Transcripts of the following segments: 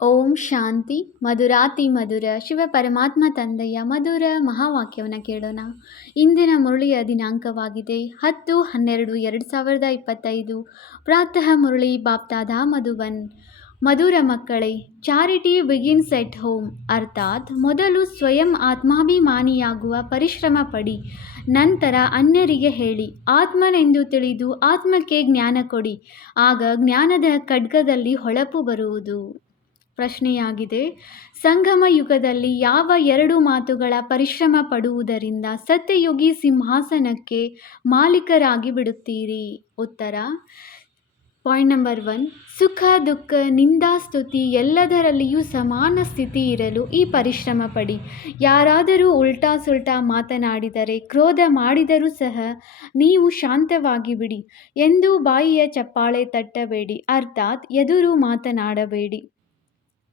ಓಂ ಶಾಂತಿ ಮಧುರಾತಿ ಮಧುರ ಶಿವ ಪರಮಾತ್ಮ ತಂದೆಯ ಮಧುರ ಮಹಾವಾಕ್ಯವನ್ನು ಕೇಳೋಣ. ಇಂದಿನ ಮುರಳಿಯ ದಿನಾಂಕವಾಗಿದೆ. ಹತ್ತು ಹನ್ನೆರಡು ಎರಡು ಸಾವಿರದ ಇಪ್ಪತ್ತೈದು. ಪ್ರಾತಃ ಮುರಳಿ ಬಾಪ್ತಾದ ಮಧುಬನ್. ಮಧುರ ಮಕ್ಕಳೇ, ಚಾರಿಟಿ ಬಿಗಿನ್ಸ್ ಎಟ್ ಹೋಮ್ ಅರ್ಥಾತ್ ಮೊದಲು ಸ್ವಯಂ ಆತ್ಮಾಭಿಮಾನಿಯಾಗುವ ಪರಿಶ್ರಮ ಪಡಿ, ನಂತರ ಅನ್ಯರಿಗೆ ಹೇಳಿ, ಆತ್ಮನೆಂದು ತಿಳಿದು ಆತ್ಮಕ್ಕೆ ಜ್ಞಾನ ಕೊಡಿ, ಆಗ ಜ್ಞಾನದ ಖಡ್ಗದಲ್ಲಿ ಹೊಳಪು ಬರುವುದು. ಪ್ರಶ್ನೆಯಾಗಿದೆ. ಸಂಗಮ ಯುಗದಲ್ಲಿ ಯಾವ ಎರಡು ಮಾತುಗಳ ಪರಿಶ್ರಮ ಪಡುವುದರಿಂದ ಸತ್ಯಯುಗಿ ಸಿಂಹಾಸನಕ್ಕೆ ಮಾಲೀಕರಾಗಿ ಬಿಡುತ್ತೀರಿ? ಉತ್ತರ, ಪಾಯಿಂಟ್ ನಂಬರ್ ಒನ್. ಸುಖ, ದುಃಖ ನಿಂದಾಸ್ತುತಿ ಎಲ್ಲದರಲ್ಲಿಯೂ ಸಮಾನ ಸ್ಥಿತಿ ಇರಲು ಈ ಪರಿಶ್ರಮ ಪಡಿ. ಯಾರಾದರೂ ಉಲ್ಟಾ ಸುಲ್ಟಾ ಮಾತನಾಡಿದರೆ, ಕ್ರೋಧ ಮಾಡಿದರೂ ಸಹ ನೀವು ಶಾಂತವಾಗಿ ಬಿಡಿ. ಎಂದು ಬಾಯಿಯ ಚಪ್ಪಾಳೆ ತಟ್ಟಬೇಡಿ. ಅರ್ಥಾತ್, ಎದುರು ಮಾತನಾಡಬೇಡಿ.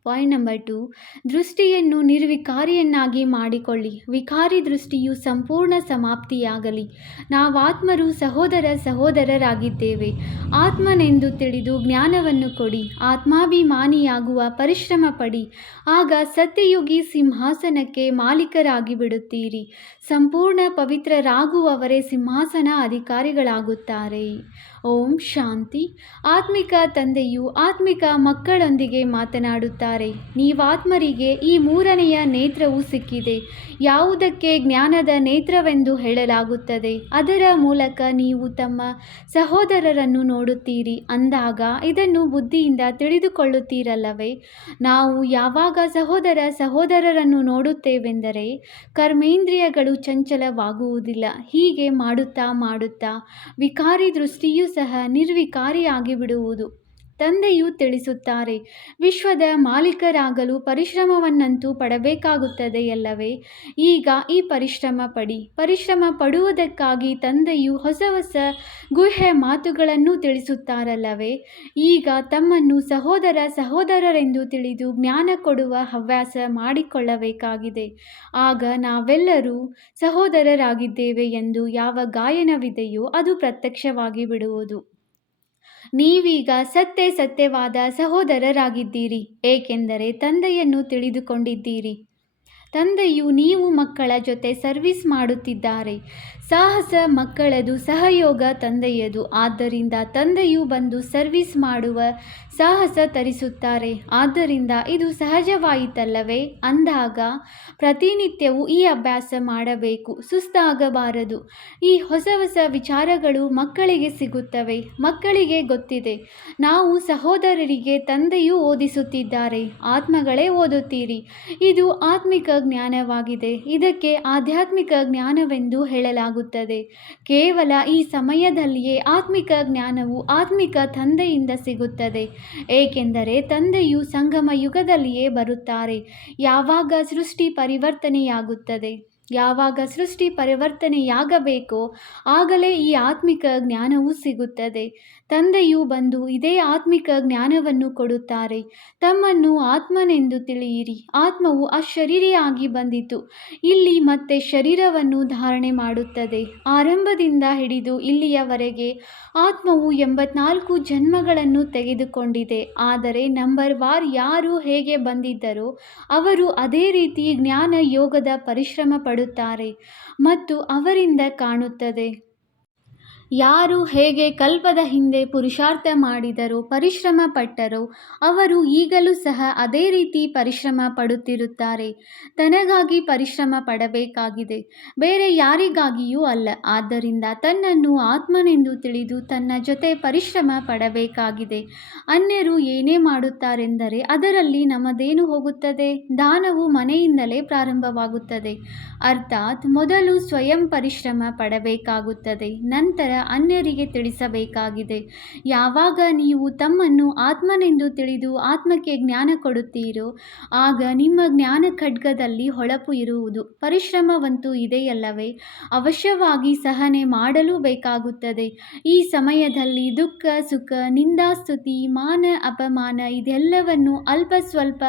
ಪಾಯಿಂಟ್ ನಂಬರ್ ಟು ದೃಷ್ಟಿಯನ್ನು ನಿರ್ವಿಕಾರಿಯನ್ನಾಗಿ ಮಾಡಿಕೊಳ್ಳಿ. ವಿಕಾರಿ ದೃಷ್ಟಿಯು ಸಂಪೂರ್ಣ ಸಮಾಪ್ತಿಯಾಗಲಿ. ನಾವಾತ್ಮರು ಸಹೋದರ ಸಹೋದರರಾಗಿದ್ದೇವೆ. ಆತ್ಮನೆಂದು ತಿಳಿದು ಜ್ಞಾನವನ್ನು ಕೊಡಿ. ಆತ್ಮಾಭಿಮಾನಿಯಾಗುವ ಪರಿಶ್ರಮ ಪಡಿ. ಆಗ ಸತ್ಯಯುಗಿ ಸಿಂಹಾಸನಕ್ಕೆ ಮಾಲೀಕರಾಗಿ ಬಿಡುತ್ತೀರಿ. ಸಂಪೂರ್ಣ ಪವಿತ್ರರಾಗುವವರೇ ಸಿಂಹಾಸನ ಅಧಿಕಾರಿಗಳಾಗುತ್ತಾರೆ. ಓಂ ಶಾಂತಿ. ಆತ್ಮಿಕ ತಂದೆಯು ಆತ್ಮಿಕ ಮಕ್ಕಳೊಂದಿಗೆ ಮಾತನಾಡುತ್ತಾರೆ. ನೀವಾತ್ಮರಿಗೆ ಈ ಮೂರನೆಯ ನೇತ್ರವು ಸಿಕ್ಕಿದೆ. ಯಾವುದಕ್ಕೆ ಜ್ಞಾನದ ನೇತ್ರವೆಂದು ಹೇಳಲಾಗುತ್ತದೆ. ಅದರ ಮೂಲಕ ನೀವು ತಮ್ಮ ಸಹೋದರರನ್ನು ನೋಡುತ್ತೀರಿ. ಅಂದಾಗ ಇದನ್ನು ಬುದ್ಧಿಯಿಂದ ತಿಳಿದುಕೊಳ್ಳುತ್ತೀರಲ್ಲವೇ? ನಾವು ಯಾವಾಗ ಸಹೋದರ ಸಹೋದರರನ್ನು ನೋಡುತ್ತೇವೆಂದರೆ, ಕರ್ಮೇಂದ್ರಿಯಗಳು ಚಂಚಲವಾಗುವುದಿಲ್ಲ. ಹೀಗೆ ಮಾಡುತ್ತಾ ಮಾಡುತ್ತಾ ವಿಕಾರಿ ದೃಷ್ಟಿಯೂ ಸಹ ನಿರ್ವಿಕಾರಿಯಾಗಿ ಬಿಡುವುದು ತಂದೆಯು ತಿಳಿಸುತ್ತಾರೆ. ವಿಶ್ವದ ಮಾಲೀಕರಾಗಲು ಪರಿಶ್ರಮವನ್ನಂತೂ ಪಡಬೇಕಾಗುತ್ತದೆಯಲ್ಲವೇ ಈಗ ಈ ಪರಿಶ್ರಮ ಪಡಿ. ಪರಿಶ್ರಮ ಪಡುವುದಕ್ಕಾಗಿ ತಂದೆಯು ಹೊಸ ಹೊಸ ಗುಹೆ ಮಾತುಗಳನ್ನು ತಿಳಿಸುತ್ತಾರಲ್ಲವೇ? ಈಗ ತಮ್ಮನ್ನು ಸಹೋದರ ಸಹೋದರರೆಂದು ತಿಳಿದು ಜ್ಞಾನ ಕೊಡುವ ಹವ್ಯಾಸ ಮಾಡಿಕೊಳ್ಳಬೇಕಾಗಿದೆ. ಆಗ ನಾವೆಲ್ಲರೂ ಸಹೋದರರಾಗಿದ್ದೇವೆ ಎಂದು ಯಾವ ಗಾಯನವಿದೆಯೋ ಅದು ಪ್ರತ್ಯಕ್ಷವಾಗಿ ಬಿಡುವುದು. ನೀವೀಗ ಸತ್ಯ ಸತ್ಯವಾದ ಸಹೋದರರಾಗಿದ್ದೀರಿ, ಏಕೆಂದರೆ ತಂದೆಯನ್ನು ತಿಳಿದುಕೊಂಡಿದ್ದೀರಿ. ತಂದೆಯು ನೀವು ಮಕ್ಕಳ ಜೊತೆ ಸರ್ವಿಸ್ ಮಾಡುತ್ತಿದ್ದಾರೆ. ಸಾಹಸ ಮಕ್ಕಳದು ಸಹಯೋಗ ತಂದೆಯದು. ಆದ್ದರಿಂದ ತಂದೆಯು ಬಂದು ಸರ್ವಿಸ್ ಮಾಡುವ ಸಾಹಸ ತರಿಸುತ್ತಾರೆ. ಆದ್ದರಿಂದ ಇದು ಸಹಜವಾಯಿತಲ್ಲವೇ? ಅಂದಾಗ ಪ್ರತಿನಿತ್ಯವೂ ಈ ಅಭ್ಯಾಸ ಮಾಡಬೇಕು. ಸುಸ್ತಾಗಬಾರದು. ಈ ಹೊಸ ಹೊಸ ವಿಚಾರಗಳು ಮಕ್ಕಳಿಗೆ ಸಿಗುತ್ತವೆ. ಮಕ್ಕಳಿಗೆ ಗೊತ್ತಿದೆ. ನಾವು ಸಹೋದರರಿಗೆ ತಂದೆಯೂ ಓದಿಸುತ್ತಿದ್ದಾರೆ. ಆತ್ಮಗಳೇ ಓದುತ್ತೀರಿ. ಇದು ಆತ್ಮಿಕ ಜ್ಞಾನವಾಗಿದೆ. ಇದಕ್ಕೆ ಆಧ್ಯಾತ್ಮಿಕ ಜ್ಞಾನವೆಂದು ಹೇಳಲಾಗುತ್ತದೆ. ಕೇವಲ ಈ ಸಮಯದಲ್ಲಿಯೇ ಆತ್ಮಿಕ ಜ್ಞಾನವು ಆತ್ಮಿಕ ತಂದೆಯಿಂದ ಸಿಗುತ್ತದೆ. ಏಕೆಂದರೆ ತಂದೆಯು ಸಂಗಮ ಯುಗದಲ್ಲಿಯೇ ಬರುತ್ತಾರೆ. ಯಾವಾಗ ಸೃಷ್ಟಿ ಪರಿವರ್ತನೆಯಾಗುತ್ತದೆ, ಯಾವಾಗ ಸೃಷ್ಟಿ ಪರಿವರ್ತನೆಯಾಗಬೇಕೋ ಆಗಲೇ ಈ ಆತ್ಮಿಕ ಜ್ಞಾನವು ಸಿಗುತ್ತದೆ. ತಂದೆಯು ಬಂದು ಇದೇ ಆತ್ಮಿಕ ಜ್ಞಾನವನ್ನು ಕೊಡುತ್ತಾರೆ. ತಮ್ಮನ್ನು ಆತ್ಮನೆಂದು ತಿಳಿಯಿರಿ. ಆತ್ಮವು ಅಶರೀರಿಯಾಗಿ ಬಂದಿತು. ಇಲ್ಲಿ ಮತ್ತೆ ಶರೀರವನ್ನು ಧಾರಣೆ ಮಾಡುತ್ತದೆ. ಆರಂಭದಿಂದ ಹಿಡಿದು ಇಲ್ಲಿಯವರೆಗೆ ಆತ್ಮವು ಎಂಬತ್ನಾಲ್ಕು ಜನ್ಮಗಳನ್ನು ತೆಗೆದುಕೊಂಡಿದೆ. ಆದರೆ ನಂಬರ್ ವಾರ್ ಯಾರು ಹೇಗೆ ಬಂದಿದ್ದರೋ ಅವರು ಅದೇ ರೀತಿ ಜ್ಞಾನ ಯೋಗದ ಪರಿಶ್ರಮ ಪಡುತ್ತಾರೆ ಮತ್ತು ಅವರಿಂದ ಕಾಣುತ್ತದೆ. ಯಾರು ಹೇಗೆ ಕಲ್ಪದ ಹಿಂದೆ ಪುರುಷಾರ್ಥ ಮಾಡಿದರೋ ಪರಿಶ್ರಮ ಪಟ್ಟರೋ ಅವರು ಈಗಲೂ ಸಹ ಅದೇ ರೀತಿ ಪರಿಶ್ರಮ ಪಡುತ್ತಿರುತ್ತಾರೆ. ತನಗಾಗಿ ಪರಿಶ್ರಮ ಪಡಬೇಕಾಗಿದೆ. ಬೇರೆ ಯಾರಿಗಾಗಿಯೂ ಅಲ್ಲ. ಆದ್ದರಿಂದ ತನ್ನನ್ನು ಆತ್ಮನೆಂದು ತಿಳಿದು ತನ್ನ ಜೊತೆ ಪರಿಶ್ರಮ ಪಡಬೇಕಾಗಿದೆ. ಅನ್ಯರು ಏನೇ ಮಾಡುತ್ತಾರೆಂದರೆ ಅದರಲ್ಲಿ ನಮ್ಮದೇನು ಹೋಗುತ್ತದೆ? ದಾನವು ಮನೆಯಿಂದಲೇ ಪ್ರಾರಂಭವಾಗುತ್ತದೆ. ಅರ್ಥಾತ್ ಮೊದಲು ಸ್ವಯಂ ಪರಿಶ್ರಮ ಪಡಬೇಕಾಗುತ್ತದೆ. ನಂತರ ಅನ್ಯರಿಗೆ ತಿಳಿಸಬೇಕಾಗಿದೆ. ಯಾವಾಗ ನೀವು ತಮ್ಮನ್ನು ಆತ್ಮನೆಂದು ತಿಳಿದು ಆತ್ಮಕ್ಕೆ ಜ್ಞಾನ ಕೊಡುತ್ತೀರೋ, ಆಗ ನಿಮ್ಮ ಜ್ಞಾನ ಖಡ್ಗದಲ್ಲಿ ಹೊಳಪು ಇರುವುದು ಪರಿಶ್ರಮವಂತೂ ಇದೆಯಲ್ಲವೇ. ಅವಶ್ಯವಾಗಿ ಸಹನೆ ಮಾಡಲೂ ಬೇಕಾಗುತ್ತದೆ. ಈ ಸಮಯದಲ್ಲಿ ದುಃಖ, ಸುಖ, ನಿಂದಾಸ್ತುತಿ, ಮಾನ, ಅಪಮಾನ ಇದೆಲ್ಲವನ್ನು ಅಲ್ಪ ಸ್ವಲ್ಪ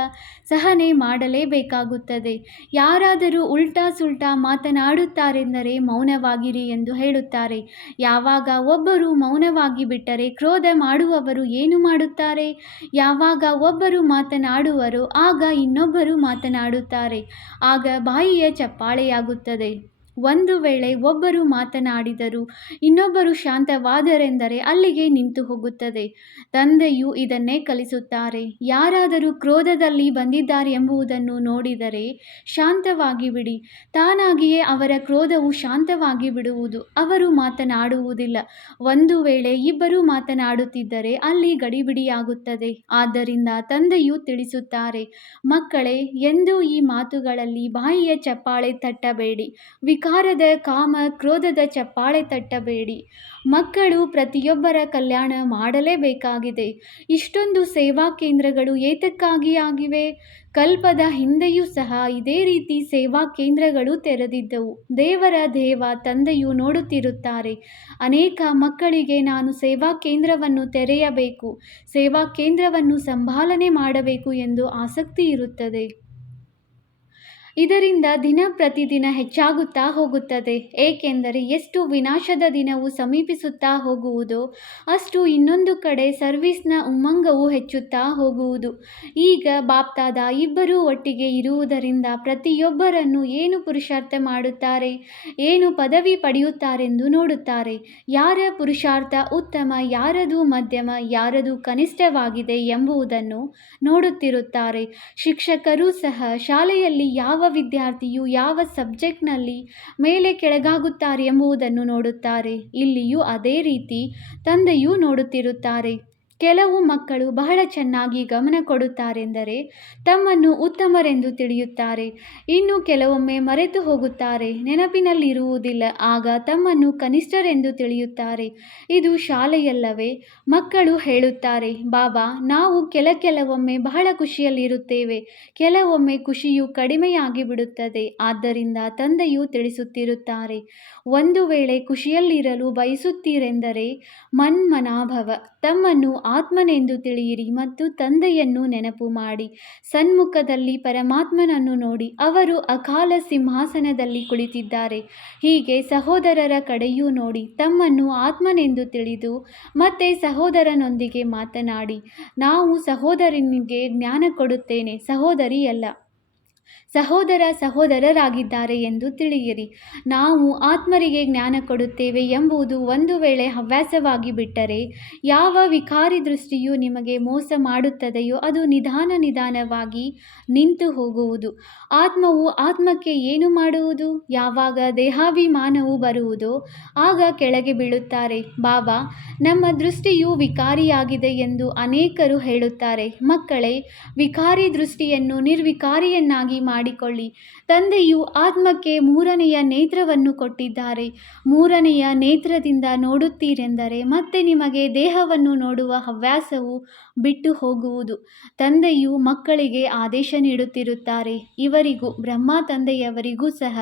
ಸಹನೆ ಮಾಡಲೇಬೇಕಾಗುತ್ತದೆ ಯಾರಾದರೂ ಉಲ್ಟಾ ಸುಲ್ಟಾ ಮಾತನಾಡುತ್ತಾರೆಂದರೆ ಮೌನವಾಗಿರಿ ಎಂದು ಹೇಳುತ್ತಾರೆ. ಯಾವಾಗ ಒಬ್ಬರು ಮೌನವಾಗಿ ಬಿಟ್ಟರೆ ಕ್ರೋಧ ಮಾಡುವವರು ಏನು ಮಾಡುತ್ತಾರೆ? ಯಾವಾಗ ಒಬ್ಬರು ಮಾತನಾಡುವರೋ ಆಗ ಇನ್ನೊಬ್ಬರು ಮಾತನಾಡುತ್ತಾರೆ. ಆಗ ಬಾಯಿಯ ಚಪ್ಪಾಳೆಯಾಗುತ್ತದೆ. ಒಂದು ವೇಳೆ ಒಬ್ಬರು ಮಾತನಾಡಿದರು, ಇನ್ನೊಬ್ಬರು ಶಾಂತವಾದರೆಂದರೆ ಅಲ್ಲಿಗೆ ನಿಂತು ಹೋಗುತ್ತದೆ. ತಂದೆಯು ಇದನ್ನೇ ಕಲಿಸುತ್ತಾರೆ, ಯಾರಾದರೂ ಕ್ರೋಧದಲ್ಲಿ ಬಂದಿದ್ದಾರೆ ಎಂಬುದನ್ನು ನೋಡಿದರೆ ಶಾಂತವಾಗಿ ಬಿಡಿ. ತಾನಾಗಿಯೇ ಅವರ ಕ್ರೋಧವು ಶಾಂತವಾಗಿ ಬಿಡುವುದು. ಅವರು ಮಾತನಾಡುವುದಿಲ್ಲ. ಒಂದು ವೇಳೆ ಇಬ್ಬರು ಮಾತನಾಡುತ್ತಿದ್ದರೆ ಅಲ್ಲಿ ಗಡಿಬಿಡಿಯಾಗುತ್ತದೆ. ಆದ್ದರಿಂದ ತಂದೆಯು ತಿಳಿಸುತ್ತಾರೆ, ಮಕ್ಕಳೇ, ಎಂದೂ ಈ ಮಾತುಗಳಲ್ಲಿ ಬಾಯಿಯ ಚಪ್ಪಾಳೆ ತಟ್ಟಬೇಡಿ. ವಿಕಾರದ ಕಾಮ, ಕ್ರೋಧದ ಚಪ್ಪಾಳೆ ತಟ್ಟಬೇಡಿ. ಮಕ್ಕಳು ಪ್ರತಿಯೊಬ್ಬರ ಕಲ್ಯಾಣ ಮಾಡಲೇಬೇಕಾಗಿದೆ. ಇಷ್ಟೊಂದು ಸೇವಾ ಕೇಂದ್ರಗಳು ಏತಕ್ಕಾಗಿ ಆಗಿವೆ? ಕಲ್ಪದ ಹಿಂದೆಯೂ ಸಹ ಇದೇ ರೀತಿ ಸೇವಾ ಕೇಂದ್ರಗಳು ತೆರೆದಿದ್ದವು. ದೇವರ ದೇವ ತಂದೆಯು ನೋಡುತ್ತಿರುತ್ತಾರೆ. ಅನೇಕ ಮಕ್ಕಳಿಗೆ ನಾನು ಸೇವಾ ಕೇಂದ್ರವನ್ನು ತೆರೆಯಬೇಕು. ಸೇವಾ ಕೇಂದ್ರವನ್ನು ಸಂಭಾಲನೆ ಮಾಡಬೇಕು ಎಂದು ಆಸಕ್ತಿ ಇರುತ್ತದೆ. ಇದರಿಂದ ದಿನ ಪ್ರತಿದಿನ ಹೆಚ್ಚಾಗುತ್ತಾ ಹೋಗುತ್ತದೆ. ಏಕೆಂದರೆ ಎಷ್ಟು ವಿನಾಶದ ದಿನವು ಸಮೀಪಿಸುತ್ತಾ ಹೋಗುವುದೋ ಅಷ್ಟು ಇನ್ನೊಂದು ಕಡೆ ಸರ್ವಿಸ್ನ ಉಮ್ಮಂಗವು ಹೆಚ್ಚುತ್ತಾ ಹೋಗುವುದು. ಈಗ ಬಾಪ್ತಾದ ಇಬ್ಬರೂ ಒಟ್ಟಿಗೆ ಇರುವುದರಿಂದ ಪ್ರತಿಯೊಬ್ಬರನ್ನು ಏನು ಪುರುಷಾರ್ಥ ಮಾಡುತ್ತಾರೆ, ಏನು ಪದವಿ ಪಡೆಯುತ್ತಾರೆಂದು ನೋಡುತ್ತಾರೆ. ಯಾರ ಪುರುಷಾರ್ಥ ಉತ್ತಮ, ಯಾರದು ಮಧ್ಯಮ, ಯಾರದು ಕನಿಷ್ಠವಾಗಿದೆ ಎಂಬುದನ್ನು ನೋಡುತ್ತಿರುತ್ತಾರೆ. ಶಿಕ್ಷಕರು ಸಹ ಶಾಲೆಯಲ್ಲಿ ಯಾವ ವಿದ್ಯಾರ್ಥಿಯು ಯಾವ ಸಬ್ಜೆಕ್ಟ್ನಲ್ಲಿ ಮೇಲೆ ಕೆಳಗಾಗುತ್ತಾರೆ ಎಂಬುದನ್ನು ನೋಡುತ್ತಾರೆ. ಇಲ್ಲಿಯೂ ಅದೇ ರೀತಿ ತಂದೆಯೂ ನೋಡುತ್ತಿರುತ್ತಾರೆ. ಕೆಲವು ಮಕ್ಕಳು ಬಹಳ ಚೆನ್ನಾಗಿ ಗಮನ ಕೊಡುತ್ತಾರೆಂದರೆ ತಮ್ಮನ್ನು ಉತ್ತಮರೆಂದು ತಿಳಿಯುತ್ತಾರೆ. ಇನ್ನು ಕೆಲವೊಮ್ಮೆ ಮರೆತು ಹೋಗುತ್ತಾರೆ, ನೆನಪಿನಲ್ಲಿರುವುದಿಲ್ಲ, ಆಗ ತಮ್ಮನ್ನು ಕನಿಷ್ಠರೆಂದು ತಿಳಿಯುತ್ತಾರೆ. ಇದು ಶಾಲೆಯಲ್ಲವೇ? ಮಕ್ಕಳು ಹೇಳುತ್ತಾರೆ, ಬಾಬಾ, ನಾವು ಕೆಲ ಕೆಲವೊಮ್ಮೆ ಬಹಳ ಖುಷಿಯಲ್ಲಿರುತ್ತೇವೆ. ಕೆಲವೊಮ್ಮೆ ಖುಷಿಯು ಕಡಿಮೆಯಾಗಿ ಬಿಡುತ್ತದೆ ಆದ್ದರಿಂದ ತಂದೆಯು ತಿಳಿಸುತ್ತಿರುತ್ತಾರೆ, ಒಂದು ವೇಳೆ ಖುಷಿಯಲ್ಲಿರಲು ಬಯಸುತ್ತೀರೆಂದರೆ ಮನ್ಮನಾಭವ, ತಮ್ಮನ್ನು ಆತ್ಮನೆಂದು ತಿಳಿಯಿರಿ ಮತ್ತು ತಂದೆಯನ್ನು ನೆನಪು ಮಾಡಿ. ಸನ್ಮುಖದಲ್ಲಿ ಪರಮಾತ್ಮನನ್ನು ನೋಡಿ, ಅವರು ಅಕಾಲ ಸಿಂಹಾಸನದಲ್ಲಿ ಕುಳಿತಿದ್ದಾರೆ. ಹೀಗೆ ಸಹೋದರರ ಕಡೆಯೂ ನೋಡಿ, ತಮ್ಮನ್ನು ಆತ್ಮನೆಂದು ತಿಳಿದು ಮತ್ತೆ ಸಹೋದರನೊಂದಿಗೆ ಮಾತನಾಡಿ. ನಾವು ಸಹೋದರನಿಗೆ ಜ್ಞಾನ ಕೊಡುತ್ತೇನೆ, ಸಹೋದರಿಯಲ್ಲ. ಸಹೋದರ ಸಹೋದರರಾಗಿದ್ದಾರೆ ಎಂದು ತಿಳಿಯಿರಿ. ನಾವು ಆತ್ಮರಿಗೆ ಜ್ಞಾನ ಕೊಡುತ್ತೇವೆ ಎಂಬುದು ಒಂದು ವೇಳೆ ಹವ್ಯಾಸವಾಗಿ ಬಿಟ್ಟರೆ ಯಾವ ವಿಕಾರಿ ದೃಷ್ಟಿಯು ನಿಮಗೆ ಮೋಸ ಮಾಡುತ್ತದೆಯೋ ಅದು ನಿಧಾನ ನಿಧಾನವಾಗಿ ನಿಂತು ಹೋಗುವುದು. ಆತ್ಮವು ಆತ್ಮಕ್ಕೆ ಏನು ಮಾಡುವುದು? ಯಾವಾಗ ದೇಹಾಭಿಮಾನವು ಬರುವುದೋ ಆಗ ಕೆಳಗೆ ಬೀಳುತ್ತಾರೆ. ಬಾಬಾ, ನಮ್ಮ ದೃಷ್ಟಿಯು ವಿಕಾರಿಯಾಗಿದೆ ಎಂದು ಅನೇಕರು ಹೇಳುತ್ತಾರೆ. ಮಕ್ಕಳೇ, ವಿಕಾರಿ ದೃಷ್ಟಿಯನ್ನು ನಿರ್ವಿಕಾರಿಯನ್ನಾಗಿ ಮಾಡಿಕೊಳ್ಳಿ. ತಂದೆಯು ಆತ್ಮಕ್ಕೆ ಮೂರನೆಯ ನೇತ್ರವನ್ನು ಕೊಟ್ಟಿದ್ದಾರೆ. ಮೂರನೆಯ ನೇತ್ರದಿಂದ ನೋಡುತ್ತೀರೆಂದರೆ ಮತ್ತೆ ನಿಮಗೆ ದೇಹವನ್ನು ನೋಡುವ ಹವ್ಯಾಸವು ಬಿಟ್ಟು ಹೋಗುವುದು. ತಂದೆಯು ಮಕ್ಕಳಿಗೆ ಆದೇಶ ನೀಡುತ್ತಿರುತ್ತಾರೆ. ಇವರಿಗೂ ಬ್ರಹ್ಮ ತಂದೆಯವರಿಗೂ ಸಹ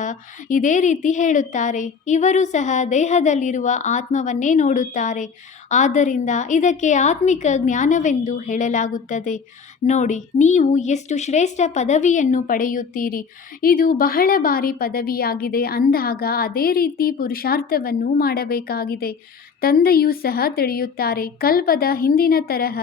ಇದೇ ರೀತಿ ಹೇಳುತ್ತಾರೆ. ಇವರು ಸಹ ದೇಹದಲ್ಲಿರುವ ಆತ್ಮವನ್ನೇ ನೋಡುತ್ತಾರೆ. ಆದ್ದರಿಂದ ಇದಕ್ಕೆ ಆತ್ಮಿಕ ಜ್ಞಾನವೆಂದು ಹೇಳಲಾಗುತ್ತದೆ. ನೋಡಿ, ನೀವು ಎಷ್ಟು ಶ್ರೇಷ್ಠ ಪದವಿಯನ್ನು ಪಡೆಯುತ್ತೀರಿ. ಇದು ಬಹಳ ಬಾರಿ ಪದವಿಯಾಗಿದೆ. ಅಂದಾಗ ಅದೇ ರೀತಿ ಪುರುಷಾರ್ಥವನ್ನು ಮಾಡಬೇಕಾಗಿದೆ. ತಂದೆಯೂ ಸಹ ತಿಳಿಯುತ್ತಾರೆ. ಕಲ್ಪದ ಹಿಂದಿನ ತರಹ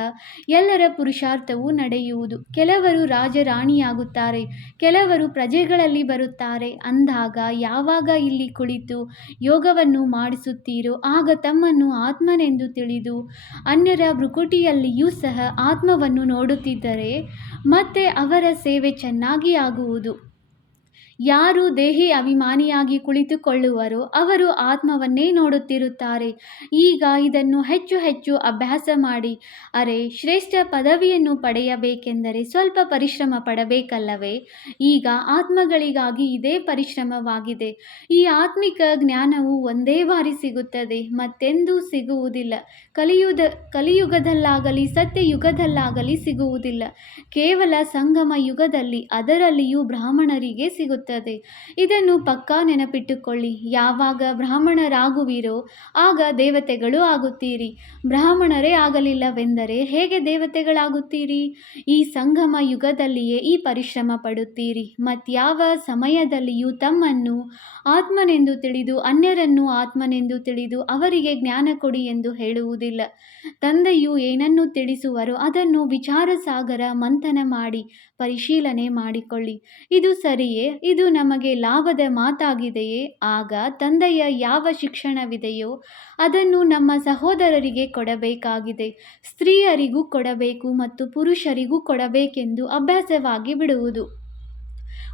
ಎಲ್ಲರ ಪುರುಷಾರ್ಥವು ನಡೆಯುವುದು. ಕೆಲವರು ರಾಜರಾಣಿಯಾಗುತ್ತಾರೆ, ಕೆಲವರು ಪ್ರಜೆಗಳಲ್ಲಿ ಬರುತ್ತಾರೆ. ಅಂದಾಗ ಯಾವಾಗ ಇಲ್ಲಿ ಕುಳಿತು ಯೋಗವನ್ನು ಮಾಡಿಸುತ್ತೀರೋ, ಆಗ ತಮ್ಮನ್ನು ಆತ್ಮನೆಂದು ತಿಳಿದು ಅನ್ಯರ ಭ್ರುಕುಟಿಯಲ್ಲಿಯೂ ಸಹ ಆತ್ಮವನ್ನು ನೋಡುತ್ತಿದ್ದರೆ ಮತ್ತೆ ಅವರ ಸೇವೆ ಚೆನ್ನಾಗಿ ಆಗುವುದು. ಯಾರು ದೇಹಿ ಅಭಿಮಾನಿಯಾಗಿ ಕುಳಿತುಕೊಳ್ಳುವರೋ ಅವರು ಆತ್ಮವನ್ನೇ ನೋಡುತ್ತಿರುತ್ತಾರೆ. ಈಗ ಇದನ್ನು ಹೆಚ್ಚು ಹೆಚ್ಚು ಅಭ್ಯಾಸ ಮಾಡಿ. ಅರೆ, ಶ್ರೇಷ್ಠ ಪದವಿಯನ್ನು ಪಡೆಯಬೇಕೆಂದರೆ ಸ್ವಲ್ಪ ಪರಿಶ್ರಮ ಪಡಬೇಕಲ್ಲವೇ? ಈಗ ಆತ್ಮಗಳಿಗಾಗಿ ಇದೇ ಪರಿಶ್ರಮವಾಗಿದೆ. ಈ ಆತ್ಮಿಕ ಜ್ಞಾನವು ಒಂದೇ ಬಾರಿ ಸಿಗುತ್ತದೆ, ಮತ್ತೆಂದೂ ಸಿಗುವುದಿಲ್ಲ. ಕಲಿಯುಗ ಕಲಿಯುಗದಲ್ಲಾಗಲಿ, ಸತ್ಯಯುಗದಲ್ಲಾಗಲಿ ಸಿಗುವುದಿಲ್ಲ. ಕೇವಲ ಸಂಗಮ ಯುಗದಲ್ಲಿ ಅದರಲ್ಲಿಯೂ ಬ್ರಾಹ್ಮಣರಿಗೆ ಸಿಗುತ್ತದೆ. ಹೆಚ್ಚುತ್ತದೆ ಇದನ್ನು ಪಕ್ಕಾ ನೆನಪಿಟ್ಟುಕೊಳ್ಳಿ. ಯಾವಾಗ ಬ್ರಾಹ್ಮಣರಾಗುವಿರೋ, ಆಗ ದೇವತೆಗಳು ಆಗುತ್ತೀರಿ. ಬ್ರಾಹ್ಮಣರೇ ಆಗಲಿಲ್ಲವೆಂದರೆ ಹೇಗೆ ದೇವತೆಗಳಾಗುತ್ತೀರಿ? ಈ ಸಂಗಮ ಯುಗದಲ್ಲಿಯೇ ಈ ಪರಿಶ್ರಮ ಪಡುತ್ತೀರಿ. ಮತ್ಯಾವ ಸಮಯದಲ್ಲಿಯೂ ತಮ್ಮನ್ನು ಆತ್ಮನೆಂದು ತಿಳಿದು, ಅನ್ಯರನ್ನು ಆತ್ಮನೆಂದು ತಿಳಿದು ಅವರಿಗೆ ಜ್ಞಾನ ಕೊಡಿ ಎಂದು ಹೇಳುವುದಿಲ್ಲ. ತಂದೆಯು ಏನನ್ನು ತಿಳಿಸುವರೋ ಅದನ್ನು ವಿಚಾರ ಸಾಗರ ಮಂಥನ ಮಾಡಿ. ಪರಿಶೀಲನೆ ಮಾಡಿಕೊಳ್ಳಿ. ಇದು ಸರಿಯೇ? ಇದು ನಮಗೆ ಲಾಭದ ಮಾತಾಗಿದೆಯೇ? ಆಗ ತಂದೆಯ ಯಾವ ಶಿಕ್ಷಣವಿದೆಯೋ ಅದನ್ನು ನಮ್ಮ ಸಹೋದರರಿಗೆ ಕೊಡಬೇಕಾಗಿದೆ. ಸ್ತ್ರೀಯರಿಗೂ ಕೊಡಬೇಕು ಮತ್ತು ಪುರುಷರಿಗೂ ಕೊಡಬೇಕೆಂದು ಅಭ್ಯಾಸವಾಗಿ ಬಿಡುವುದು.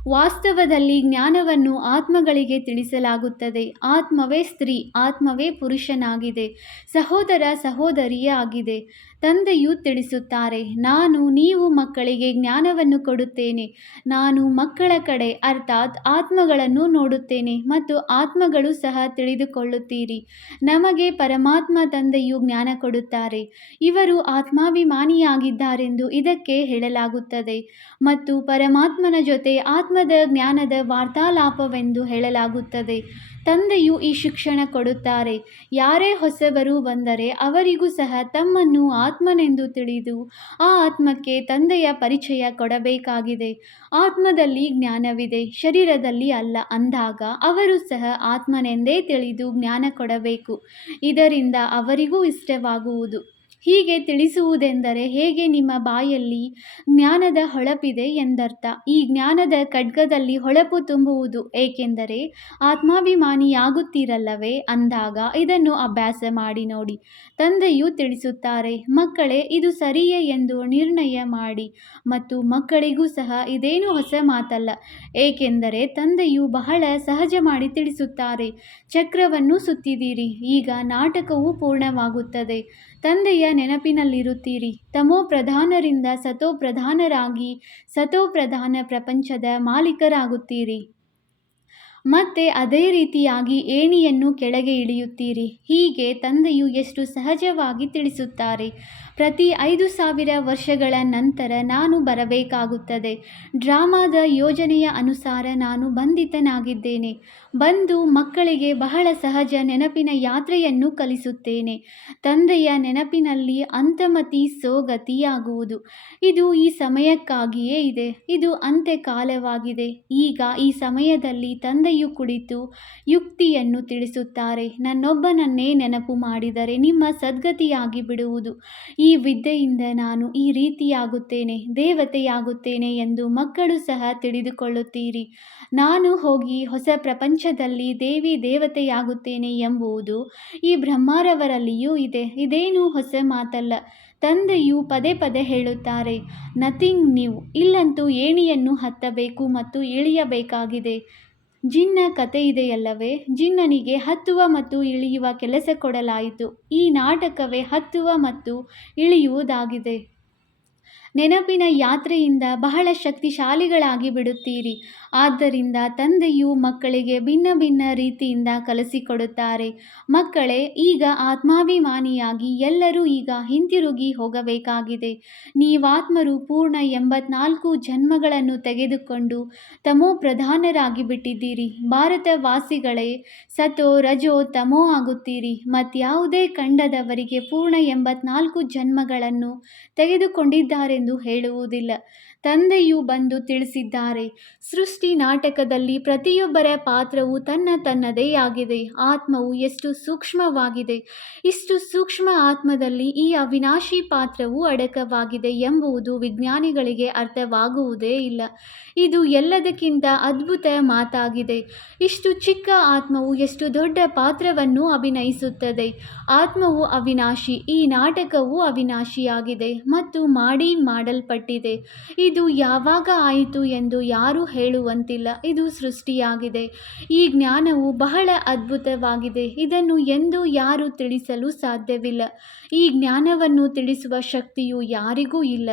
ವಾಸ್ತವದಲ್ಲಿ ಜ್ಞಾನವನ್ನು ಆತ್ಮಗಳಿಗೆ ತಿಳಿಸಲಾಗುತ್ತದೆ. ಆತ್ಮವೇ ಸ್ತ್ರೀ, ಆತ್ಮವೇ ಪುರುಷನಾಗಿದೆ. ಸಹೋದರ ಸಹೋದರಿಯೇ ಆಗಿದೆ. ತಂದೆಯು ತಿಳಿಸುತ್ತಾರೆ, ನಾನು ನೀವು ಮಕ್ಕಳಿಗೆ ಜ್ಞಾನವನ್ನು ಕೊಡುತ್ತೇನೆ. ನಾನು ಮಕ್ಕಳ ಕಡೆ ಅರ್ಥಾತ್ ಆತ್ಮಗಳನ್ನು ನೋಡುತ್ತೇನೆ ಮತ್ತು ಆತ್ಮಗಳು ಸಹ ತಿಳಿದುಕೊಳ್ಳುತ್ತೀರಿ. ನಮಗೆ ಪರಮಾತ್ಮ ತಂದೆಯು ಜ್ಞಾನ ಕೊಡುತ್ತಾರೆ. ಇವರು ಆತ್ಮಾಭಿಮಾನಿಯಾಗಿದ್ದಾರೆಂದು ಇದಕ್ಕೆ ಹೇಳಲಾಗುತ್ತದೆ. ಮತ್ತು ಪರಮಾತ್ಮನ ಜೊತೆ ಆತ್ಮದ ಜ್ಞಾನದ ವಾರ್ತಾಲಾಪವೆಂದು ಹೇಳಲಾಗುತ್ತದೆ. ತಂದೆಯು ಈ ಶಿಕ್ಷಣ ಕೊಡುತ್ತಾರೆ. ಯಾರೇ ಹೊಸಬರು ಬಂದರೆ ಅವರಿಗೂ ಸಹ ತಮ್ಮನ್ನು ಆತ್ಮನೆಂದು ತಿಳಿದು ಆ ಆತ್ಮಕ್ಕೆ ತಂದೆಯ ಪರಿಚಯ ಕೊಡಬೇಕಾಗಿದೆ. ಆತ್ಮದಲ್ಲಿ ಜ್ಞಾನವಿದೆ, ಶರೀರದಲ್ಲಿ ಅಲ್ಲ. ಅಂದಾಗ ಅವರು ಸಹ ಆತ್ಮನೆಂದೇ ತಿಳಿದು ಜ್ಞಾನ ಕೊಡಬೇಕು. ಇದರಿಂದ ಅವರಿಗೂ ಇಷ್ಟವಾಗುವುದು. ಹೀಗೆ ತಿಳಿಸುವುದೆಂದರೆ ಹೇಗೆ ನಿಮ್ಮ ಬಾಯಲ್ಲಿ ಜ್ಞಾನದ ಹೊಳಪಿದೆ ಎಂದರ್ಥ. ಈ ಜ್ಞಾನದ ಖಡ್ಗದಲ್ಲಿ ಹೊಳಪು ತುಂಬುವುದು ಏಕೆಂದರೆ ಆತ್ಮಾಭಿಮಾನಿಯಾಗುತ್ತೀರಲ್ಲವೇ? ಅಂದಾಗ ಇದನ್ನು ಅಭ್ಯಾಸ ಮಾಡಿ ನೋಡಿ. ತಂದೆಯು ತಿಳಿಸುತ್ತಾರೆ, ಮಕ್ಕಳೇ, ಇದು ಸರಿಯೇ ಎಂದು ನಿರ್ಣಯ ಮಾಡಿ ಮತ್ತು ಮಕ್ಕಳಿಗೂ ಸಹ ಇದೇನು ಹೊಸ ಮಾತಲ್ಲ. ಏಕೆಂದರೆ ತಂದೆಯು ಬಹಳ ಸಹಜ ಮಾಡಿ ತಿಳಿಸುತ್ತಾರೆ, ಚಕ್ರವನ್ನು ಸುತ್ತಿದ್ದೀರಿ, ಈಗ ನಾಟಕವು ಪೂರ್ಣವಾಗುತ್ತದೆ. ತಂದೆಯ ನೆನಪಿನಲ್ಲಿರುತ್ತೀರಿ. ತಮೋ ಪ್ರಧಾನರಿಂದ ಸತೋ ಪ್ರಧಾನರಾಗಿ, ಸತೋ ಪ್ರಧಾನ ಪ್ರಪಂಚದ ಮಾಲೀಕರಾಗುತ್ತೀರಿ. ಮತ್ತೆ ಅದೇ ರೀತಿಯಾಗಿ ಏಣಿಯನ್ನು ಕೆಳಗೆ ಇಳಿಯುತ್ತೀರಿ. ಹೀಗೆ ತಂದೆಯು ಎಷ್ಟು ಸಹಜವಾಗಿ ತಿಳಿಸುತ್ತಾರೆ. ಪ್ರತಿ ಐದು ಸಾವಿರ ವರ್ಷಗಳ ನಂತರ ನಾನು ಬರಬೇಕಾಗುತ್ತದೆ. ಡ್ರಾಮಾದ ಯೋಜನೆಯ ಅನುಸಾರ ನಾನು ಬಂಧಿತನಾಗಿದ್ದೇನೆ. ಬಂದು ಮಕ್ಕಳಿಗೆ ಬಹಳ ಸಹಜ ನೆನಪಿನ ಯಾತ್ರೆಯನ್ನು ಕಲಿಸುತ್ತೇನೆ. ತಂದೆಯ ನೆನಪಿನಲ್ಲಿ ಅಂತಮತಿ ಸೋಗತಿಯಾಗುವುದು ಇದು ಈ ಸಮಯಕ್ಕಾಗಿಯೇ ಇದೆ. ಇದು ಅಂತ್ಯಕಾಲವಾಗಿದೆ. ಈಗ ಈ ಸಮಯದಲ್ಲಿ ತಂದೆಯು ಕುಳಿತು ಯುಕ್ತಿಯನ್ನು ತಿಳಿಸುತ್ತಾರೆ. ನನ್ನೊಬ್ಬನನ್ನೇ ನೆನಪು ಮಾಡಿದರೆ ನಿಮ್ಮ ಸದ್ಗತಿಯಾಗಿ ಬಿಡುವುದು ವಿದ್ಯೆಯಿಂದ ನಾನು ಈ ರೀತಿಯಾಗುತ್ತೇನೆ, ದೇವತೆಯಾಗುತ್ತೇನೆ ಎಂದು ಮಕ್ಕಳು ಸಹ ತಿಳಿದುಕೊಳ್ಳುತ್ತೀರಿ. ನಾನು ಹೋಗಿ ಹೊಸ ಪ್ರಪಂಚದಲ್ಲಿ ದೇವಿ ದೇವತೆಯಾಗುತ್ತೇನೆ ಎಂಬುವುದು ಈ ಬ್ರಹ್ಮರವರಲ್ಲಿಯೂ ಇದೆ. ಇದೇನು ಹೊಸ ಮಾತಲ್ಲ. ತಂದೆಯು ಪದೇ ಪದೇ ಹೇಳುತ್ತಾರೆ, ನಥಿಂಗ್ ನೀವು. ಇಲ್ಲಂತೂ ಏಣಿಯನ್ನು ಹತ್ತಬೇಕು ಮತ್ತು ಇಳಿಯಬೇಕಾಗಿದೆ. ಜಿನ್ನ ಕತೆ ಇದೆಯಲ್ಲವೇ ಜಿನ್ನನಿಗೆ ಹತ್ತುವ ಮತ್ತು ಇಳಿಯುವ ಕೆಲಸ ಕೊಡಲಾಯಿತು. ಈ ನಾಟಕವೇ ಹತ್ತುವ ಮತ್ತು ಇಳಿಯುವುದಾಗಿದೆ. ನೆನಪಿನ ಯಾತ್ರೆಯಿಂದ ಬಹಳ ಶಕ್ತಿಶಾಲಿಗಳಾಗಿ ಬಿಡುತ್ತೀರಿ. ಆದ್ದರಿಂದ ತಂದೆಯು ಮಕ್ಕಳಿಗೆ ಭಿನ್ನ ಭಿನ್ನ ರೀತಿಯಿಂದ ಕಲಿಸಿಕೊಡುತ್ತಾರೆ. ಮಕ್ಕಳೇ, ಈಗ ಆತ್ಮಾಭಿಮಾನಿಯಾಗಿ ಎಲ್ಲರೂ ಈಗ ಹಿಂತಿರುಗಿ ಹೋಗಬೇಕಾಗಿದೆ. ನೀವಾತ್ಮರು ಪೂರ್ಣ ಎಂಬತ್ನಾಲ್ಕು ಜನ್ಮಗಳನ್ನು ತೆಗೆದುಕೊಂಡು ತಮೋ ಪ್ರಧಾನರಾಗಿ ಬಿಟ್ಟಿದ್ದೀರಿ. ಭಾರತವಾಸಿಗಳೇ, ಸತೋ ರಜೋ ತಮೋ ಆಗುತ್ತೀರಿ. ಮತ್ಯಾವುದೇ ಖಂಡದವರಿಗೆ ಪೂರ್ಣ ಎಂಬತ್ನಾಲ್ಕು ಜನ್ಮಗಳನ್ನು ತೆಗೆದುಕೊಂಡಿದ್ದಾರೆಂದು ಹೇಳುವುದಿಲ್ಲ. ತಂದೆಯು ಬಂದು ತಿಳಿಸಿದ್ದಾರೆ. ಸೃಷ್ಟಿ ನಾಟಕದಲ್ಲಿ ಪ್ರತಿಯೊಬ್ಬರ ಪಾತ್ರವು ತನ್ನ ತನ್ನದೇ ಆಗಿದೆ. ಆತ್ಮವು ಎಷ್ಟು ಸೂಕ್ಷ್ಮವಾಗಿದೆ, ಇಷ್ಟು ಸೂಕ್ಷ್ಮ ಆತ್ಮದಲ್ಲಿ ಈ ಅವಿನಾಶಿ ಪಾತ್ರವು ಅಡಕವಾಗಿದೆ ಎಂಬುದು ವಿಜ್ಞಾನಿಗಳಿಗೆ ಅರ್ಥವಾಗುವುದೇ ಇಲ್ಲ. ಇದು ಎಲ್ಲದಕ್ಕಿಂತ ಅದ್ಭುತ ಮಾತಾಗಿದೆ. ಇಷ್ಟು ಚಿಕ್ಕ ಆತ್ಮವು ಎಷ್ಟು ದೊಡ್ಡ ಪಾತ್ರವನ್ನು ಅಭಿನಯಿಸುತ್ತದೆ. ಆತ್ಮವು ಅವಿನಾಶಿ, ಈ ನಾಟಕವು ಅವಿನಾಶಿಯಾಗಿದೆ ಮತ್ತು ಮಾಡಿ ಮಾಡಲ್ಪಟ್ಟಿದೆ. ಇದು ಯಾವಾಗ ಆಯಿತು ಎಂದು ಯಾರೂ ಹೇಳುವಂತಿಲ್ಲ. ಇದು ಸೃಷ್ಟಿಯಾಗಿದೆ. ಈ ಜ್ಞಾನವು ಬಹಳ ಅದ್ಭುತವಾಗಿದೆ. ಇದನ್ನು ಎಂದು ಯಾರೂ ತಿಳಿಸಲು ಸಾಧ್ಯವಿಲ್ಲ. ಈ ಜ್ಞಾನವನ್ನು ತಿಳಿಸುವ ಶಕ್ತಿಯು ಯಾರಿಗೂ ಇಲ್ಲ.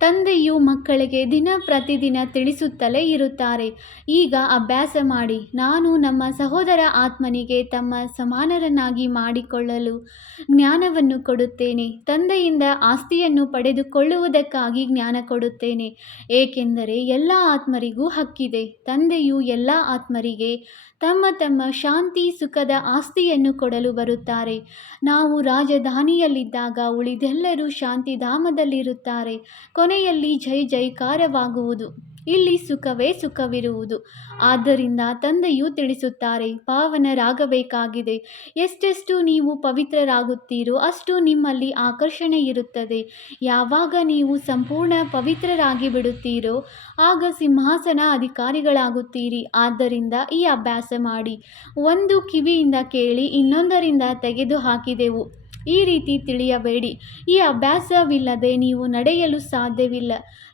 ತಂದೆಯು ಮಕ್ಕಳಿಗೆ ದಿನ ಪ್ರತಿದಿನ ತಿಳಿಸುತ್ತಲೇ ಇರುತ್ತಾರೆ. ಈಗ ಅಭ್ಯಾಸ ಮಾಡಿ. ನಾನು ನಮ್ಮ ಸಹೋದರ ಆತ್ಮನಿಗೆ ತಮ್ಮ ಸಮಾನರನ್ನಾಗಿ ಮಾಡಿಕೊಳ್ಳಲು ಜ್ಞಾನವನ್ನು ಕೊಡುತ್ತೇನೆ. ತಂದೆಯಿಂದ ಆಸ್ತಿಯನ್ನು ಪಡೆದುಕೊಳ್ಳುವುದಕ್ಕಾಗಿ ಜ್ಞಾನ ಕೊಡುತ್ತೇನೆ. ಏಕೆಂದರೆ ಎಲ್ಲ ಆತ್ಮರಿಗೂ ಹಕ್ಕಿದೆ. ತಂದೆಯು ಎಲ್ಲ ಆತ್ಮರಿಗೆ ತಮ್ಮ ತಮ್ಮ ಶಾಂತಿ ಸುಖದ ಆಸ್ತಿಯನ್ನು ಕೊಡಲು ಬರುತ್ತಾರೆ. ನಾವು ರಾಜಧಾನಿಯಲ್ಲಿದ್ದಾಗ ಉಳಿದೆಲ್ಲರೂ ಶಾಂತಿಧಾಮದಲ್ಲಿರುತ್ತಾರೆ. ಕೊನೆಯಲ್ಲಿ ಜೈ ಜೈಕಾರವಾಗುವುದು. ಇಲ್ಲಿ ಸುಖವೇ ಸುಖವಿರುವುದು. ಆದ್ದರಿಂದ ತಂದೆಯು ತಿಳಿಸುತ್ತಾರೆ ಪಾವನರಾಗಬೇಕಾಗಿದೆ ಎಷ್ಟೆಷ್ಟು ನೀವು ಪವಿತ್ರರಾಗುತ್ತೀರೋ ಅಷ್ಟು ನಿಮ್ಮಲ್ಲಿ ಆಕರ್ಷಣೆ ಇರುತ್ತದೆ. ಯಾವಾಗ ನೀವು ಸಂಪೂರ್ಣ ಪವಿತ್ರರಾಗಿ ಬಿಡುತ್ತೀರೋ, ಆಗ ಸಿಂಹಾಸನ ಅಧಿಕಾರಿಗಳಾಗುತ್ತೀರಿ. ಆದ್ದರಿಂದ ಈ ಅಭ್ಯಾಸ ಮಾಡಿ. ಒಂದು ಕಿವಿಯಿಂದ ಕೇಳಿ ಇನ್ನೊಂದರಿಂದ ತೆಗೆದು ಹಾಕಿದೆವು ಈ ರೀತಿ ತಿಳಿಯಬೇಡಿ. ಈ ಅಭ್ಯಾಸವಿಲ್ಲದೆ ನೀವು ನಡೆಯಲು ಸಾಧ್ಯವಿಲ್ಲ.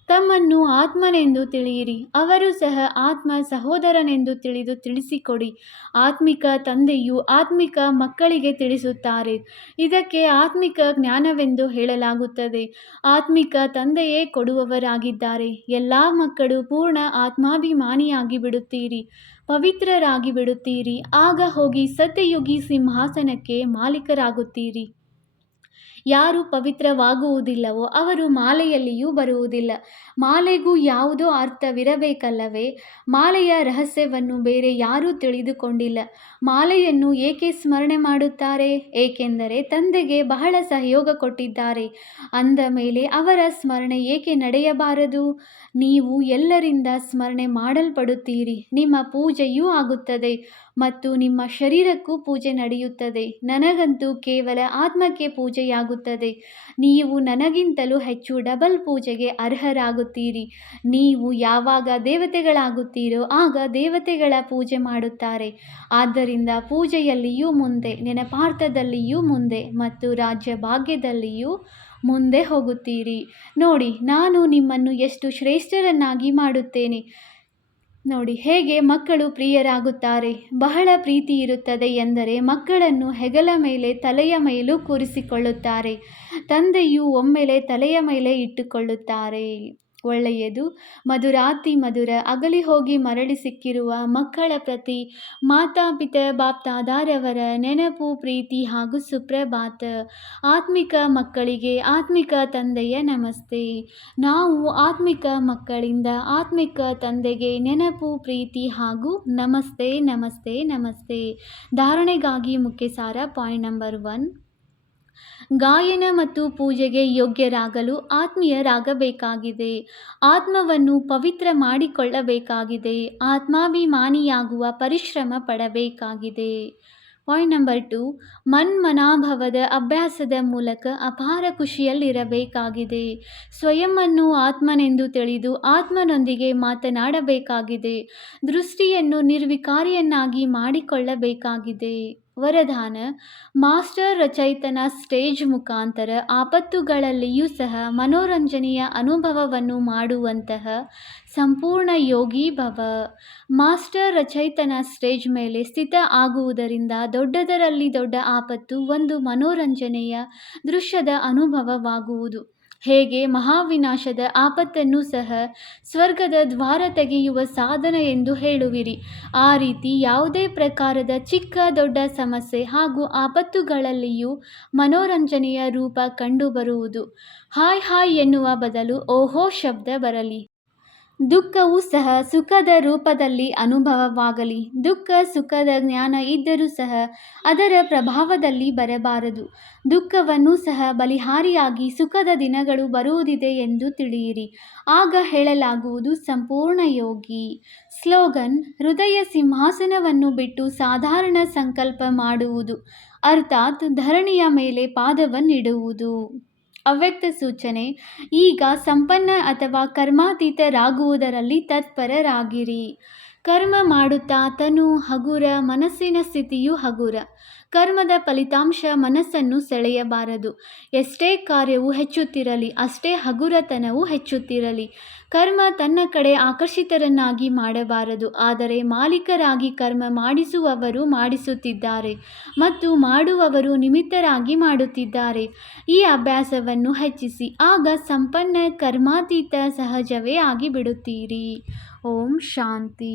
ತಮ್ಮನ್ನು ಆತ್ಮನೆಂದು ತಿಳಿಯಿರಿ. ಅವರು ಸಹ ಆತ್ಮ ಸಹೋದರನೆಂದು ತಿಳಿದು ತಿಳಿಸಿಕೊಡಿ. ಆತ್ಮಿಕ ತಂದೆಯು ಆತ್ಮಿಕ ಮಕ್ಕಳಿಗೆ ತಿಳಿಸುತ್ತಾರೆ. ಇದಕ್ಕೆ ಆತ್ಮಿಕ ಜ್ಞಾನವೆಂದು ಹೇಳಲಾಗುತ್ತದೆ. ಆತ್ಮಿಕ ತಂದೆಯೇ ಕೊಡುವವರಾಗಿದ್ದಾರೆ. ಎಲ್ಲ ಮಕ್ಕಳು ಪೂರ್ಣ ಆತ್ಮಾಭಿಮಾನಿಯಾಗಿ ಬಿಡುತ್ತೀರಿ. ಪವಿತ್ರರಾಗಿ ಬಿಡುತ್ತೀರಿ. ಆಗ ಹೋಗಿ ಸತ್ಯಯುಗಿ ಸಿಂಹಾಸನಕ್ಕೆ ಮಾಲೀಕರಾಗುತ್ತೀರಿ. ಯಾರು ಪವಿತ್ರವಾಗುವುದಿಲ್ಲವೋ ಅವರು ಮಾಲೆಯಲ್ಲಿಯೂ ಬರುವುದಿಲ್ಲ. ಮಾಲೆಗೂ ಯಾವುದೋ ಅರ್ಥವಿರಬೇಕಲ್ಲವೇ? ಮಾಲೆಯ ರಹಸ್ಯವನ್ನು ಬೇರೆ ಯಾರೂ ತಿಳಿದುಕೊಂಡಿಲ್ಲ. ಮಾಲೆಯನ್ನು ಏಕೆ ಸ್ಮರಣೆ ಮಾಡುತ್ತಾರೆ? ಏಕೆಂದರೆ ತಂದೆಗೆ ಬಹಳ ಸಹಯೋಗ ಕೊಟ್ಟಿದ್ದಾರೆ. ಅಂದ ಮೇಲೆ ಅವರ ಸ್ಮರಣೆ ಏಕೆ ನಡೆಯಬಾರದು? ನೀವು ಎಲ್ಲರಿಂದ ಸ್ಮರಣೆ ಮಾಡಲ್ಪಡುತ್ತೀರಿ. ನಿಮ್ಮ ಪೂಜೆಯೂ ಆಗುತ್ತದೆ. ಮತ್ತು ನಿಮ್ಮ ಶರೀರಕ್ಕೂ ಪೂಜೆ ನಡೆಯುತ್ತದೆ. ನನಗಂತೂ ಕೇವಲ ಆತ್ಮಕ್ಕೆ ಪೂಜೆಯಾಗುತ್ತದೆ. ನೀವು ನನಗಿಂತಲೂ ಹೆಚ್ಚು ಡಬಲ್ ಪೂಜೆಗೆ ಅರ್ಹರಾಗುತ್ತೀರಿ. ನೀವು ಯಾವಾಗ ದೇವತೆಗಳಾಗುತ್ತೀರೋ ಆಗ ದೇವತೆಗಳ ಪೂಜೆ ಮಾಡುತ್ತಾರೆ. ಆದ್ದರಿಂದ ಪೂಜೆಯಲ್ಲಿಯೂ ಮುಂದೆ, ನೆನಪಾರ್ಥದಲ್ಲಿಯೂ ಮುಂದೆ ಮತ್ತು ರಾಜ್ಯ ಭಾಗ್ಯದಲ್ಲಿಯೂ ಮುಂದೆ ಹೋಗುತ್ತೀರಿ. ನೋಡಿ, ನಾನು ನಿಮ್ಮನ್ನು ಎಷ್ಟು ಶ್ರೇಷ್ಠರನ್ನಾಗಿ ಮಾಡುತ್ತೇನೆ. ನೋಡಿ, ಹೇಗೆ ಮಕ್ಕಳು ಪ್ರಿಯರಾಗುತ್ತಾರೆ? ಬಹಳ ಪ್ರೀತಿ ಇರುತ್ತದೆ ಎಂದರೆ ಮಕ್ಕಳನ್ನು ಹೆಗಲ ಮೇಲೆ ತಲೆಯ ಮೇಲೂ ಕೂರಿಸಿಕೊಳ್ಳುತ್ತಾರೆ. ತಂದೆಯು ಒಮ್ಮೆಲೆ ತಲೆಯ ಮೇಲೆ ಇಟ್ಟುಕೊಳ್ಳುತ್ತಾರೆ. ಒಳ್ಳೆಯದು. ಮಧುರಾತಿ ಮಧುರ, ಅಗಲಿ ಹೋಗಿ ಮರಳಿ ಸಿಕ್ಕಿರುವ ಮಕ್ಕಳ ಪ್ರತಿ ಮಾತಾಪಿತ ಬಾಪ್ತಾದಾರವರ ನೆನಪು, ಪ್ರೀತಿ ಹಾಗೂ ಸುಪ್ರಭಾತ. ಆತ್ಮಿಕ ಮಕ್ಕಳಿಗೆ ಆತ್ಮಿಕ ತಂದೆಯ ನಮಸ್ತೆ. ನಾವು ಆತ್ಮಿಕ ಮಕ್ಕಳಿಂದ ಆತ್ಮಿಕ ತಂದೆಗೆ ನೆನಪು, ಪ್ರೀತಿ ಹಾಗೂ ನಮಸ್ತೆ ನಮಸ್ತೆ ನಮಸ್ತೆ. ಧಾರಣೆಗಾಗಿ ಮುಖ್ಯ ಸಾರ ಪಾಯಿಂಟ್ ನಂಬರ್ ಒನ್. ಗಾಯನ ಮತ್ತು ಪೂಜೆಗೆ ಯೋಗ್ಯರಾಗಲು ಆತ್ಮೀಯರಾಗಬೇಕಾಗಿದೆ. ಆತ್ಮವನ್ನು ಪವಿತ್ರ ಮಾಡಿಕೊಳ್ಳಬೇಕಾಗಿದೆ. ಆತ್ಮಾಭಿಮಾನಿಯಾಗುವ ಪರಿಶ್ರಮ ಪಡಬೇಕಾಗಿದೆ. ಪಾಯಿಂಟ್ ನಂಬರ್ ಟು, ಮನ್ಮನಾಭವದ ಅಭ್ಯಾಸದ ಮೂಲಕ ಅಪಾರ ಖುಷಿಯಲ್ಲಿರಬೇಕಾಗಿದೆ. ಸ್ವಯಂವನ್ನು ಆತ್ಮನೆಂದು ತಿಳಿದು ಆತ್ಮನೊಂದಿಗೆ ಮಾತನಾಡಬೇಕಾಗಿದೆ. ದೃಷ್ಟಿಯನ್ನು ನಿರ್ವಿಕಾರಿಯನ್ನಾಗಿ ಮಾಡಿಕೊಳ್ಳಬೇಕಾಗಿದೆ. ವರದಾನ, ಮಾಸ್ಟರ್ ರಚಯಿತನ ಸ್ಟೇಜ್ ಮುಖಾಂತರ ಆಪತ್ತುಗಳಲ್ಲಿಯೂ ಸಹ ಮನೋರಂಜನೆಯ ಅನುಭವವನ್ನು ಮಾಡುವಂತಹ ಸಂಪೂರ್ಣ ಯೋಗಿ ಭವ. ಮಾಸ್ಟರ್ ರಚಯಿತನ ಸ್ಟೇಜ್ ಮೇಲೆ ಸ್ಥಿತ ಆಗುವುದರಿಂದ ದೊಡ್ಡದರಲ್ಲಿ ದೊಡ್ಡ ಆಪತ್ತು ಒಂದು ಮನೋರಂಜನೆಯ ದೃಶ್ಯದ ಅನುಭವವಾಗುವುದು. ಹೇಗೆ ಮಹಾವಿನಾಶದ ಆಪತ್ತನ್ನು ಸಹ ಸ್ವರ್ಗದ ದ್ವಾರ ತೆಗೆಯುವ ಸಾಧನ ಎಂದು ಹೇಳುವಿರಿ. ಆ ರೀತಿ ಯಾವುದೇ ಪ್ರಕಾರದ ಚಿಕ್ಕ ದೊಡ್ಡ ಸಮಸ್ಯೆ ಹಾಗೂ ಆಪತ್ತುಗಳಲ್ಲಿಯೂ ಮನೋರಂಜನೆಯ ರೂಪ ಕಂಡುಬರುವುದು. ಹಾಯ್ ಹಾಯ್ ಎನ್ನುವ ಬದಲು ಓಹೋ ಶಬ್ದ ಬರಲಿ. ದುಃಖವೂ ಸಹ ಸುಖದ ರೂಪದಲ್ಲಿ ಅನುಭವವಾಗಲಿ. ದುಃಖ, ಸುಖದ ಜ್ಞಾನ ಇದ್ದರೂ ಸಹ ಅದರ ಪ್ರಭಾವದಲ್ಲಿ ಬರಬಾರದು. ದುಃಖವನ್ನು ಸಹ ಬಲಿಹಾರಿಯಾಗಿ ಸುಖದ ದಿನಗಳು ಬರುವುದಿದೆ ಎಂದು ತಿಳಿಯಿರಿ. ಆಗ ಹೇಳಲಾಗುವುದು ಸಂಪೂರ್ಣ ಯೋಗಿ. ಸ್ಲೋಗನ್, ಹೃದಯ ಸಿಂಹಾಸನವನ್ನು ಬಿಟ್ಟು ಸಾಧಾರಣ ಸಂಕಲ್ಪ ಮಾಡುವುದು, ಅರ್ಥಾತ್ ಧರಣಿಯ ಮೇಲೆ ಪಾದವನ್ನಿಡುವುದು. ಅವ್ಯಕ್ತ ಸೂಚನೆ ಈಗ ಸಂಪನ್ನ ಅಥವಾ ಕರ್ಮಾತೀತರಾಗುವುದರಲ್ಲಿ ತತ್ಪರರಾಗಿರಿ. ಕರ್ಮ ಮಾಡುತ್ತಾ ತನು ಹಗುರ, ಮನಸ್ಸಿನ ಸ್ಥಿತಿಯು ಹಗುರ. ಕರ್ಮದ ಫಲಿತಾಂಶ ಮನಸ್ಸನ್ನು ಸೆಳೆಯಬಾರದು. ಎಷ್ಟೇ ಕಾರ್ಯವು ಹೆಚ್ಚುತ್ತಿರಲಿ, ಅಷ್ಟೇ ಹಗುರತನವು ಹೆಚ್ಚುತ್ತಿರಲಿ. ಕರ್ಮ ತನ್ನ ಕಡೆ ಆಕರ್ಷಿತರನ್ನಾಗಿ ಮಾಡಬಾರದು. ಆದರೆ ಮಾಲೀಕರಾಗಿ ಕರ್ಮ ಮಾಡಿಸುವವರು ಮಾಡಿಸುತ್ತಿದ್ದಾರೆ ಮತ್ತು ಮಾಡುವವರು ನಿಮಿತ್ತರಾಗಿ ಮಾಡುತ್ತಿದ್ದಾರೆ. ಈ ಅಭ್ಯಾಸವನ್ನು ಹೆಚ್ಚಿಸಿ, ಆಗ ಸಂಪನ್ನ ಕರ್ಮಾತೀತ ಸಹಜವೇ ಆಗಿಬಿಡುತ್ತೀರಿ. ಓಂ ಶಾಂತಿ